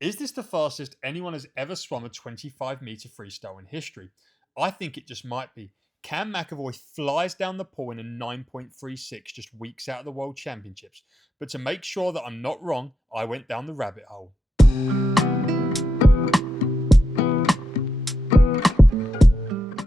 Is this the fastest anyone has ever swum a 25-meter freestyle in history? I think it just might be. Cam McEvoy flies down the pool in a 9.36 just weeks out of the World Championships. But to make sure that I'm not wrong, I went down the rabbit hole.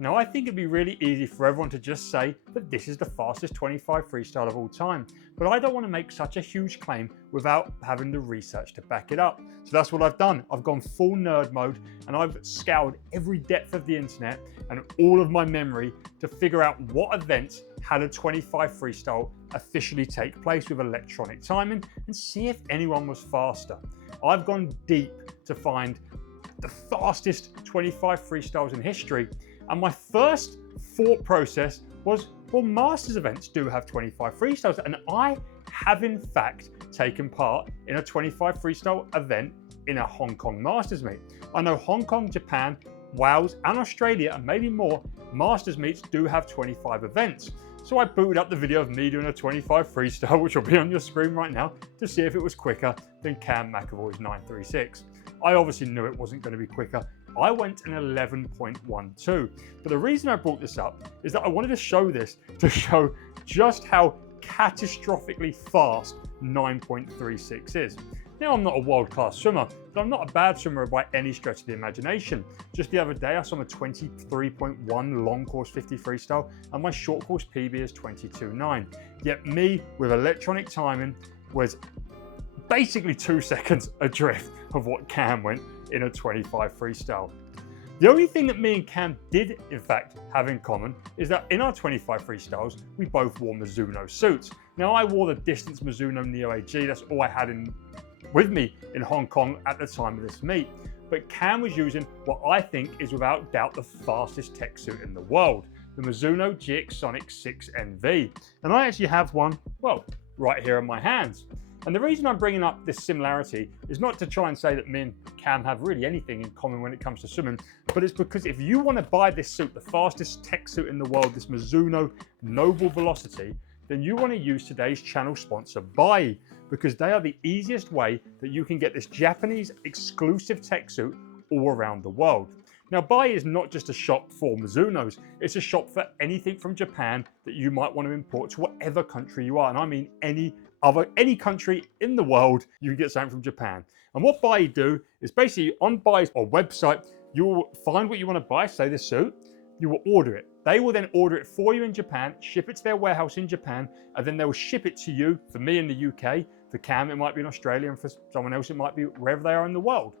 Now, I think it'd be really easy for everyone to just say that this is the fastest 25 freestyle of all time, but I don't want to make such a huge claim without having the research to back it up. So that's what I've done. I've gone full nerd mode and I've scoured every depth of the internet and all of my memory to figure out what events had a 25 freestyle officially take place with electronic timing and see if anyone was faster. I've gone deep to find the fastest 25 freestyles in history. And my first thought process was, well, Masters events do have 25 freestyles. And I have in fact taken part in a 25 freestyle event in a Hong Kong Masters meet. I know Hong Kong, Japan, Wales, and Australia, and maybe more, Masters meets do have 25 events. So I booted up the video of me doing a 25 freestyle, which will be on your screen right now, to see if it was quicker than Cam McEvoy's 936. I obviously knew it wasn't going to be quicker. I went an 11.12. But the reason I brought this up is that I wanted to show this to show just how catastrophically fast 9.36 is. Now, I'm not a world-class swimmer, but I'm not a bad swimmer by any stretch of the imagination. Just the other day, I swam a 23.1 long course 50 freestyle, and my short course PB is 22.9. Yet me, with electronic timing, was basically 2 seconds adrift of what Cam went in a 25 freestyle. The only thing that me and Cam did in fact have in common is that in our 25 freestyles, we both wore Mizuno suits. Now, I wore the Distance Mizuno Neo AG, that's all I had with me in Hong Kong at the time of this meet. But Cam was using what I think is without doubt the fastest tech suit in the world, the Mizuno GX Sonic 6 NV. And I actually have one, well, right here in my hands. And the reason I'm bringing up this similarity is not to try and say that me and Cam have really anything in common when it comes to swimming, but it's because if you want to buy this suit, the fastest tech suit in the world, this Mizuno Noble Velocity, then you want to use today's channel sponsor, Bai, because they are the easiest way that you can get this Japanese exclusive tech suit all around the world. Now, Bai is not just a shop for Mizunos, it's a shop for anything from Japan that you might want to import to whatever country you are, and I mean any country in the world, you can get something from Japan. And what Bai do is basically on Bai's website, you will find what you want to buy, say this suit, you will order it. They will then order it for you in Japan, ship it to their warehouse in Japan, and then they will ship it to you. For me in the UK, for Cam it might be in Australia, and for someone else it might be wherever they are in the world.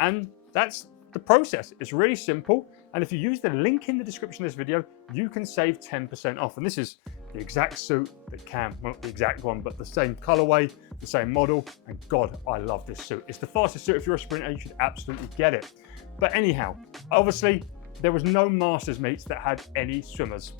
And that's the process. It's really simple. And if you use the link in the description of this video, you can save 10% off. And this is the exact suit that Cam, well, not the exact one, but the same colorway, the same model. And God, I love this suit. It's the fastest suit. If you're a sprinter, you should absolutely get it. But anyhow, obviously, there was no Masters meets that had any swimmers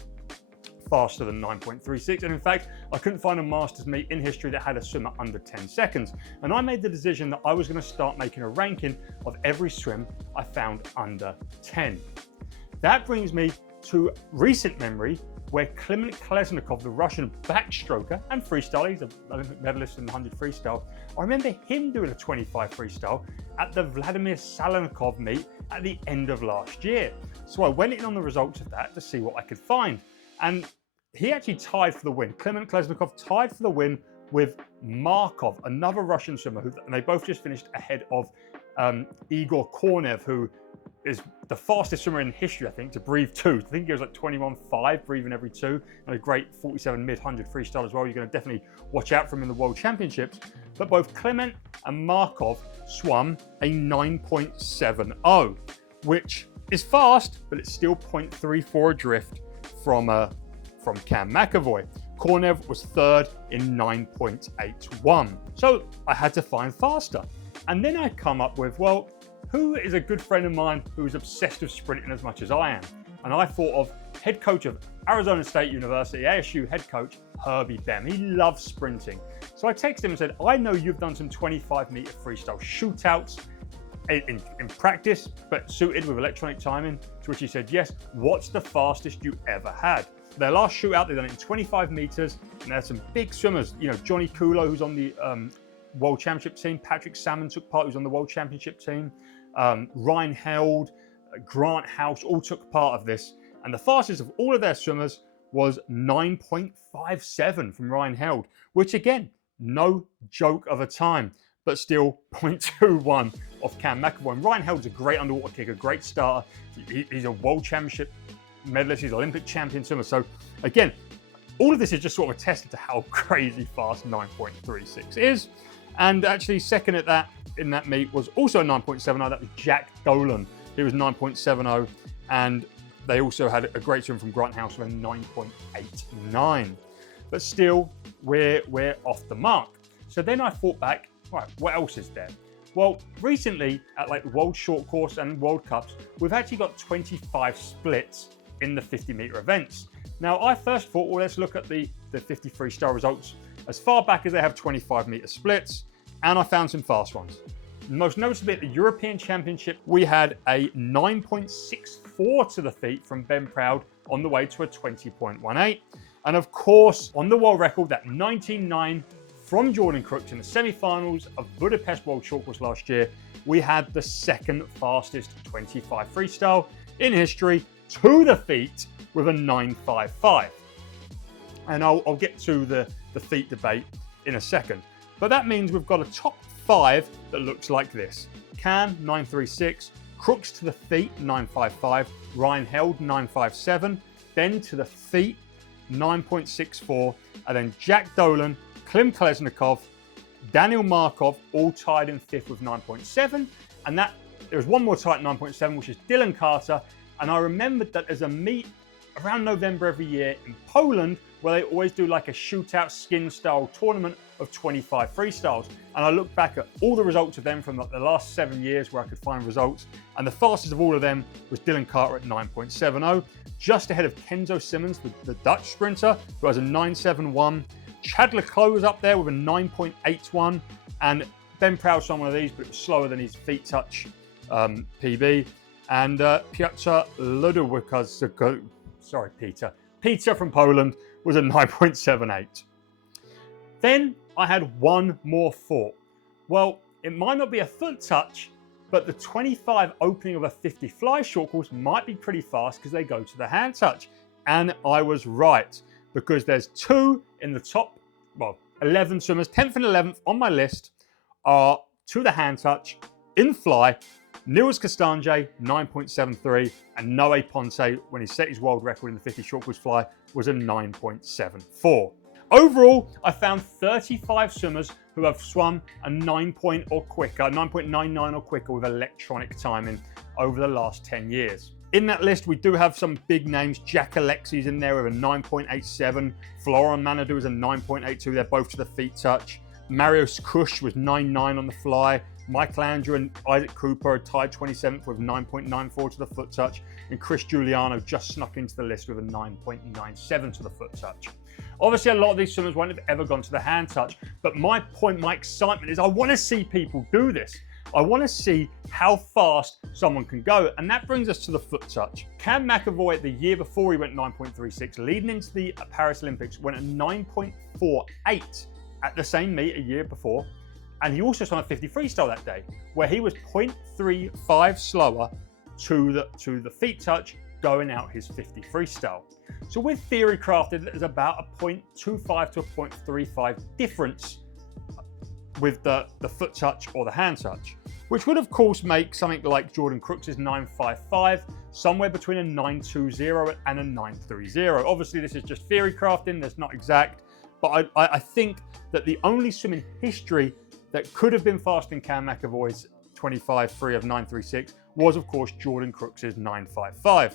faster than 9.36. And in fact, I couldn't find a Masters meet in history that had a swimmer under 10 seconds. And I made the decision that I was going to start making a ranking of every swim I found under 10. That brings me to recent memory where Kliment Kolesnikov, the Russian backstroker and freestyler, he's an Olympic medalist in the 100 freestyle. I remember him doing a 25 freestyle at the Vladimir Salonikov meet at the end of last year. So I went in on the results of that to see what I could find. And he actually tied for the win. Kliment Kolesnikov tied for the win with Markov, another Russian swimmer, and they both just finished ahead of Igor Kornev, who is the fastest swimmer in history, I think, to breathe two. I think he goes like 21.5, breathing every two, and a great 47 mid 100 freestyle as well. You're going to definitely watch out for him in the World Championships. But both Kliment and Markov swam a 9.70, which is fast, but it's still 0.34 adrift from Cam McEvoy. Kornev was third in 9.81. So I had to find faster. And then I come up with, well, who is a good friend of mine who's obsessed with sprinting as much as I am? And I thought of head coach of Arizona State University, ASU head coach, Herbie Bem. He loves sprinting. So I texted him and said, I know you've done some 25-meter freestyle shootouts in practice, but suited with electronic timing. To which he said, yes, what's the fastest you ever had? Their last shootout, they done it in 25 meters, and there's some big swimmers, you know, Johnny Kulo, who's on the World Championship team. Patrick Salmon took part, he was on the World Championship team. Ryan Held, Grant House all took part of this. And the fastest of all of their swimmers was 9.57 from Ryan Held, which again, no joke of a time, but still 0.21 off Cam McEvoy. And Ryan Held's a great underwater kicker, great starter. He's a World Championship medalist, he's an Olympic champion swimmer. So again, all of this is just sort of attested to how crazy fast 9.36 is. And actually second at that in that meet was also a 9.70. That was Jack Dolan. He was 9.70. And they also had a great swim from Grant House of a 9.89. But still, we're off the mark. So then I thought back, right, what else is there? Well, recently at like World Short Course and World Cups, we've actually got 25 splits in the 50-meter events. Now, I first thought, well, let's look at the 50 freestyle results as far back as they have 25-meter splits, and I found some fast ones. Most noticeably at the European Championship, we had a 9.64 to the feet from Ben Proud on the way to a 20.18. And of course, on the world record, that 19.9 from Jordan Crooks in the semi-finals of Budapest World Short Course last year, we had the second fastest 25 freestyle in history to the feet with a 9.55. And I'll get to the feet debate in a second. But that means we've got a top 5 that looks like this. Cam, 9.36. Crooks to the feet, 9.55. Ryan Held, 9.57. Ben to the feet, 9.64. And then Jack Dolan, Kliment Kolesnikov, Daniel Markov, all tied in 5th with 9.7. And that there was one more tied at 9.7, which is Dylan Carter. And I remembered that there's a meet around November every year in Poland where they always do like a shootout skin style tournament of 25 freestyles. And I looked back at all the results of them from like the last 7 years where I could find results. And the fastest of all of them was Dylan Carter at 9.70, just ahead of Kenzo Simmons, the Dutch sprinter, who has a 9.71. Chad Leclos was up there with a 9.81. And Ben Proud's on one of these, but it was slower than his feet touch PB. And Piotr Ludowicz, sorry, Peter from Poland was a 9.78. Then I had one more thought. Well, it might not be a foot touch, but the 25 opening of a 50 fly short course might be pretty fast because they go to the hand touch. And I was right, because there's 2 in the top, 11 swimmers, 10th and 11th on my list are to the hand touch in fly. Niels Castanje, 9.73, and Noè Ponti, when he set his world record in the 50 short course fly, was a 9.74. Overall, I found 35 swimmers who have swum a 9.99 or quicker with electronic timing over the last 10 years. In that list, we do have some big names. Jack Alexie's in there with a 9.87. Florian Manadou is a 9.82. They're both to the feet touch. Marius Kush was 9.9 on the fly. Michael Andrew and Isaac Cooper are tied 27th with 9.94 to the foot touch. And Chris Giuliano just snuck into the list with a 9.97 to the foot touch. Obviously, a lot of these swimmers won't have ever gone to the hand touch. But my point, my excitement is I want to see people do this. I want to see how fast someone can go. And that brings us to the foot touch. Cam McEvoy, the year before he went 9.36, leading into the Paris Olympics, went at 9.48 at the same meet a year before. And he also swam a 50 freestyle that day, where he was 0.35 slower to the feet touch going out his 50 freestyle. So with theory crafted, there's about a 0.25 to a 0.35 difference with the foot touch or the hand touch, which would of course make something like Jordan Crooks' 9.55 somewhere between a 9.20 and a 9.30. Obviously, this is just theory crafting, that's not exact, but I think that the only swim in history that could have been faster than Cam McEvoy's 25.3 of 9.36 was, of course, Jordan Crooks' 9.55.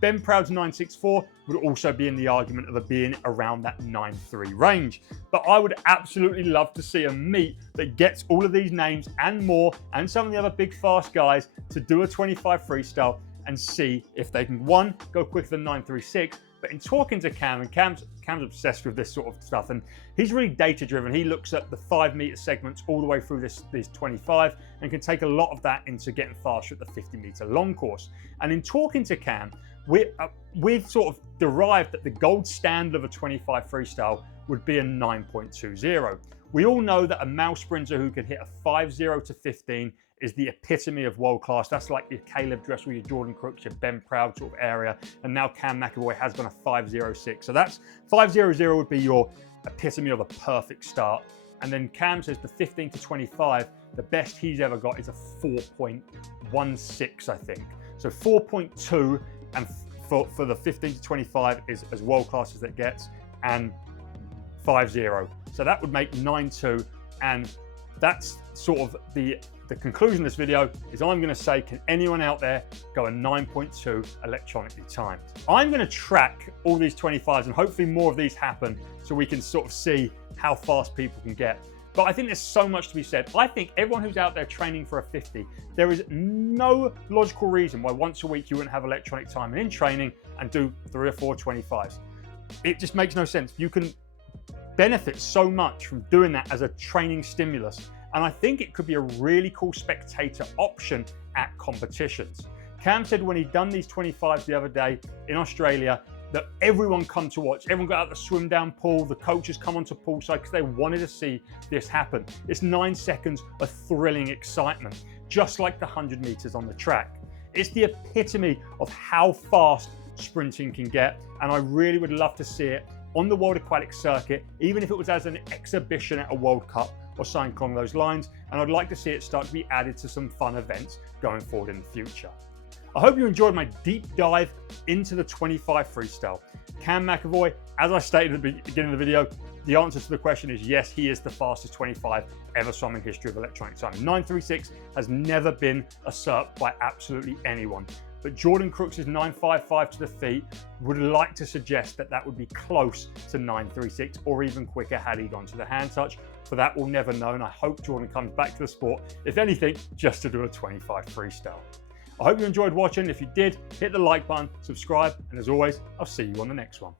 Ben Proud's 9.64 would also be in the argument of it being around that 9.3 range. But I would absolutely love to see a meet that gets all of these names and more, and some of the other big fast guys, to do a 25 freestyle and see if they can, one, go quicker than 9.36. But in talking to Cam, and Cam's Cam's obsessed with this sort of stuff, and he's really data driven. He looks at the 5 meter segments all the way through this 25 and can take a lot of that into getting faster at the 50 meter long course. And in talking to Cam, we've sort of derived that the gold standard of a 25 freestyle would be a 9.20. We all know that a male sprinter who can hit a 5.0 to 15 is the epitome of world class. That's like your Caleb Dressel, your Jordan Crooks, your Ben Proud sort of area. And now Cam McEvoy has gone a 5.06. So that's 5.00 would be your epitome of a perfect start. And then Cam says the 15 to 25, the best he's ever got is a 4.16, I think. So 4.2, and for the 15 to 25 is as world class as it gets, and 5.0. So that would make 9.2, and that's sort of the conclusion of this video is I'm going to say, can anyone out there go a 9.2 electronically timed? I'm going to track all these 25s, and hopefully more of these happen so we can sort of see how fast people can get. But I think there's so much to be said. I think everyone who's out there training for a 50, there is no logical reason why once a week you wouldn't have electronic timing in training and do 3 or 4 25s. It just makes no sense. You can benefit so much from doing that as a training stimulus. And I think it could be a really cool spectator option at competitions. Cam said when he'd done these 25s the other day in Australia, that everyone come to watch. Everyone got out the swim down pool. The coaches come onto poolside because they wanted to see this happen. It's 9 seconds of thrilling excitement, just like the 100 meters on the track. It's the epitome of how fast sprinting can get, and I really would love to see it on the World Aquatic Circuit, even if it was as an exhibition at a World Cup or something along those lines. And I'd like to see it start to be added to some fun events going forward in the future. I hope you enjoyed my deep dive into the 25 freestyle. Cam McEvoy, as I stated at the beginning of the video, the answer to the question is yes, he is the fastest 25 ever swum in history of electronic timing. 9.36 has never been usurped by absolutely anyone. But Jordan Crooks' 9.55 to the feet would like to suggest that that would be close to 9.36 or even quicker had he gone to the hand touch. For that, we'll never know, and I hope Jordan comes back to the sport, if anything, just to do a 25 freestyle. I hope you enjoyed watching. If you did, hit the like button, subscribe, and as always, I'll see you on the next one.